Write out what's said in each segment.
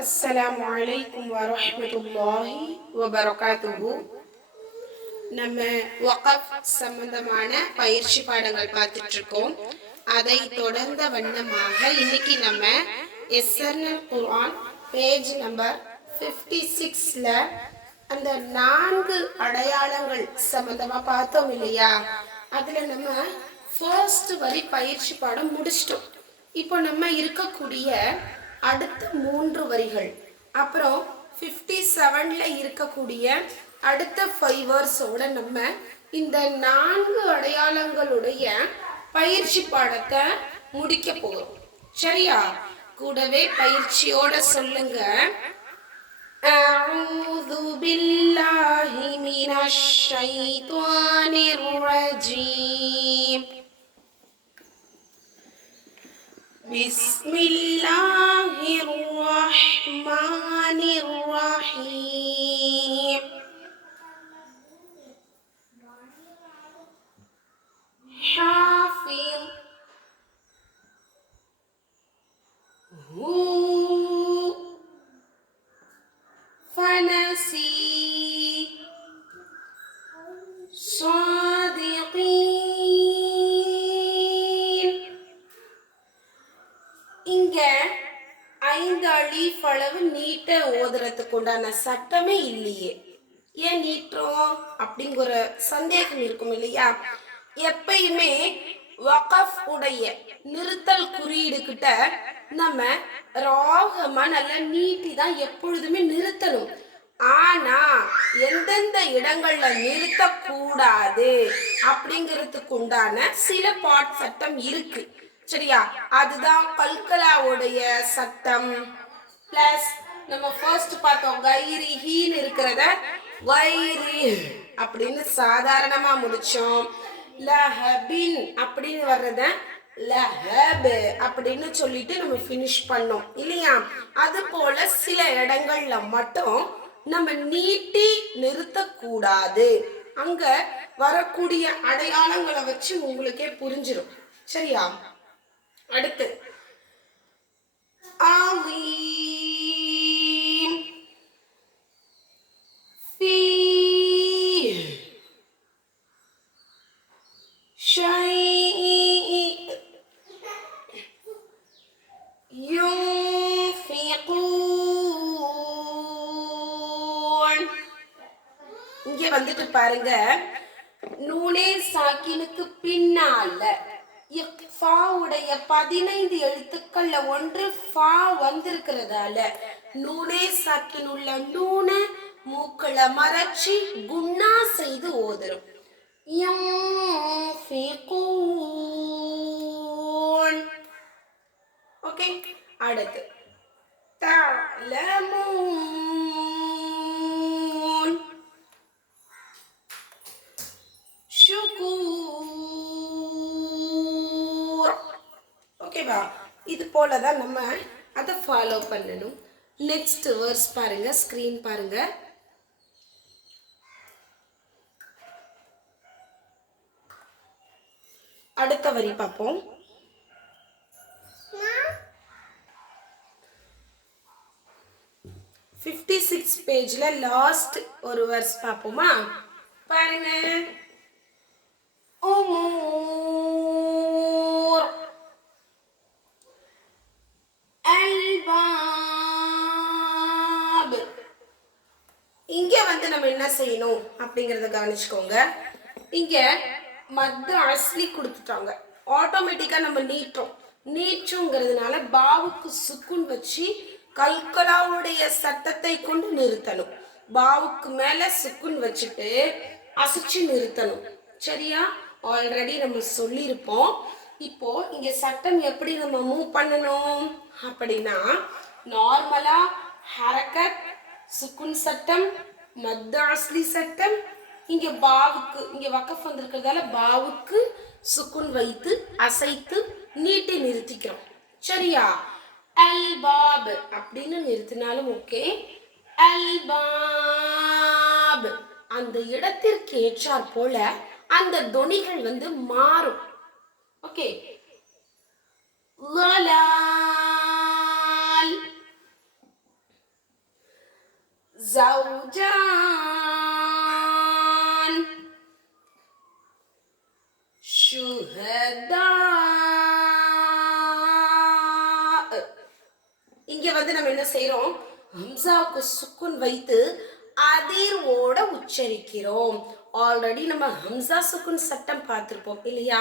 அஸ்ஸலாமு அலைக்கும் வரஹ்மத்துல்லாஹி வபரகாத்துஹு. நம்ம வக்ஃப் சம்பந்தமான பயிற்சி பாடங்கள் பார்த்துட்டு இருக்கோம். அதை தொடர்ந்த வண்ணமாக இன்னைக்கு நம்ம எஸ்எர்னல் குர்ஆன் பேஜ் நம்பர் 56ல அந்த 4 அடையாளங்கள் சம்பந்தமா பார்த்தோம் இல்லையா? அதுல நம்ம ஃபர்ஸ்ட் வரி பயிற்சி பாடம் முடிச்சிட்டோம். இப்போ நம்ம இருக்கக்கூடிய அடுத்த 3 வரிகள், அப்புறம் 57ல இருக்கக்கூடிய அடுத்த 5 வேர்ஸோட நம்ம இந்த 4 அடையாளங்களுடைய பயிற்சி பாடத்தை முடிக்க போகிறோம். சரியா? கூடவே பயிற்சியோட சொல்லுங்க. அஊது பில்லாஹி மினஷ் ஷைத்தானிர் ரஜீம். பிஸ்மில்லாஹிர் ரஹ்மானிர் ரஹீம். ஹாஃபிஸ் ஹூ ஃபனசி சாதிகீன். இங்க 5 அலீஃப் அளவு நீட்ட ஓதுறதுக்கு உண்டான சட்டமே இல்லையே. ஏன் நீட்டுறோம் அப்படிங்கிற சந்தேகம் இருக்கும் இல்லையா? எப்பயுமே வக்ஃப் உடைய நிறுத்தல் குறியீடு கிட்ட நம்ம ராகமா நல்லா நீட்டி தான் எப்பொழுதுமே நிறுத்தணும். ஆனா எந்தெந்த இடங்கள்ல நிறுத்தக்கூடாது அப்படிங்கிறதுக்கு உண்டான சில பாட் சட்டம் இருக்கு. சரியா? அதுதான் கல்கலாவுடைய சட்டம். பிளஸ் நம்ம ஃபர்ஸ்ட் பார்த்தோம் கைரிஹின்னு இருக்கிறத வைரி அப்படின்னு சாதாரணமா முடிச்சோம். லஹபின் அப்படின்னு வர்றத லஹப் அப்படின்னு சொல்லிட்டு நம்ம ஃபினிஷ் பண்ணோம் இல்லையா? அது போல சில இடங்கள்ல மட்டும் நம்ம நீட்டி நிறுத்தக்கூடாது. அங்க வரக்கூடிய அடையாளங்களை வச்சு உங்களுக்கே புரிஞ்சிடும். சரியா? அடுத்து ஆலீம் ஃபீ ஷை யுன்ஃபிகூன். இங்க வந்துட்டு பாருங்க, நூனே சாக்கினுக்கு பின்னால ஃபா உடைய 15 எழுத்துக்கள்ல ஒன்று ஃபா வந்திருக்கிறதால நூனே சாக்கின் உள்ள நூன மூக்களை மறைச்சி குன்னா செய்து ஓதுறோம். ஓகே, அடுத்து தஅலமூன் ஷுகூர். ஓகேவா? இது போல தான் நம்ம அதை ஃபாலோ பண்ணணும். நெக்ஸ்ட் வேர்ஸ் பாருங்க, ஸ்கிரீன் பாருங்க. அடுத்த வரி பார்ப்போம். பேஜ்ல லாஸ்ட் ஒரு வேர்ஸ் பார்ப்போமா? பாருங்க. உமூர் அல்பாப். இங்க வந்து நம்ம என்ன செய்யணும் அப்படிங்கறத கவனிச்சுக்கோங்க. இங்க மத் அஸ்லி கொடுத்துட்டாங்க. ஆட்டோமேட்டிக்கா நம்ம நீட்டுங்கிறதுனால பாவுக்கு சுக்குன் வச்சு கல்கலாவுடைய சட்டத்தை கொண்டு நிறுத்தணும். பாவுக்கு மேல சுக்குன் வச்சுட்டு அசைச்சு நிறுத்தணும். சரியா? ஆல்ரெடி நம்ம சொல்லியிருப்போம். இப்போ இங்க சட்டம் எப்படி நம்ம மூவ் பண்ணணும் அப்படின்னா, நார்மலா ஹரக்கத், சுக்குன் சட்டம், மத் அஸ்லி சட்டம். இங்க பாவுக்கு, இங்க வக்ஃப் வந்திருக்கிறதால பாவுக்கு சுக்குன் வைத்து அசைத்து நீட்டி நிறுத்திக்கிறோம். சரியா? அல்பாப் அப்படின்னு நிறுத்தினாலும் ஓகே. அல்பாப் அந்த இடத்திற்கு ஏற்றாற் போல அந்த தொனிகள் வந்து மாறும். ஓகே. زوجان شهداء. இங்க வந்து நம்ம என்ன செய்றோம், ஹம்சாவுக்கு சுக்குன் வைத்து அதிர்வோட உச்சரிக்கிறோம். ஆல்ரெடி நம்ம ஹம்சா சுக்குன் சட்டம் பார்த்துருப்போம் இல்லையா?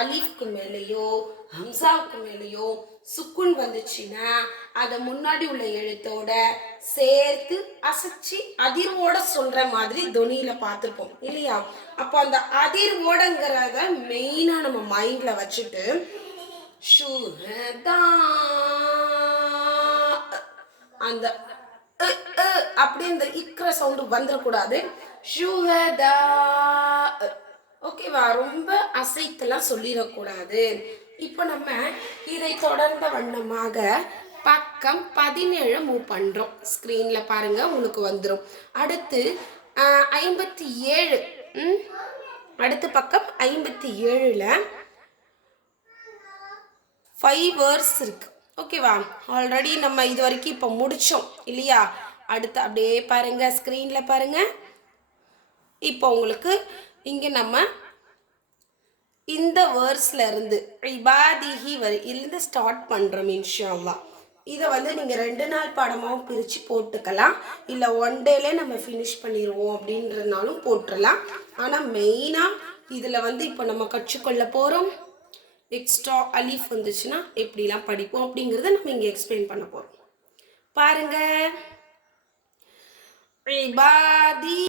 அலிஃப்க்கு மேலேயோ ஹம்சாவுக்கு மேலேயோ சுக்குன் வந்துச்சுன்னா அதை முன்னாடி உள்ள எழுத்தோட சேர்த்து அசைச்சு அதிர்வோட சொல்ற மாதிரி தொனியில பார்த்துருப்போம் இல்லையா? அப்போ அந்த அதிர்வோடங்கிறத மெயினா நம்ம மைண்ட்ல வச்சுட்டு ஷுஹதா அந்த அப்படியே இந்த இக்கிற சவுண்டு வந்துடக்கூடாது. ஷுஹதா. ஓகேவா? ரொம்ப அசைத்தெல்லாம் சொல்லிடக்கூடாது. இப்போ நம்ம இதை தொடர்ந்த வண்ணமாக பக்கம் 17 மூவ் பண்ணுறோம். ஸ்க்ரீனில் பாருங்க, உங்களுக்கு வந்துடும். அடுத்து 57. அடுத்த பக்கம் 57ல் 5 வேர்ட்ஸ் இருக்கு. ஓகேவா? ஆல்ரெடி நம்ம இது வரைக்கும் இப்போ முடித்தோம் இல்லையா? அடுத்து அப்படியே பாருங்க, ஸ்க்ரீனில் பாருங்க. இப்போ உங்களுக்கு இங்கே நம்ம இந்த வேர்ட்ஸ்ல இருந்து இபாதிஹி இருந்து ஸ்டார்ட் பண்ணுறோம் இன்ஷா அல்லாஹ். இதை வந்து நீங்கள் 2 நாள் பாடமாகவும் பிரித்து போட்டுக்கலாம், இல்லை 1 டேலே நம்ம ஃபினிஷ் பண்ணிடுவோம் அப்படின்றனாலும் போட்டுடலாம். ஆனால் மெயினாக இதில் வந்து இப்போ நம்ம கற்றுக்கொள்ள போகிறோம். எக்ஸ்ட்ரா அலிஃப் வந்துச்சுன்னா எப்படிலாம் படிப்போம் அப்படிங்கிறத நம்ம இங்கே எக்ஸ்பிளைன் பண்ண போகிறோம். பாருங்க, இபாதி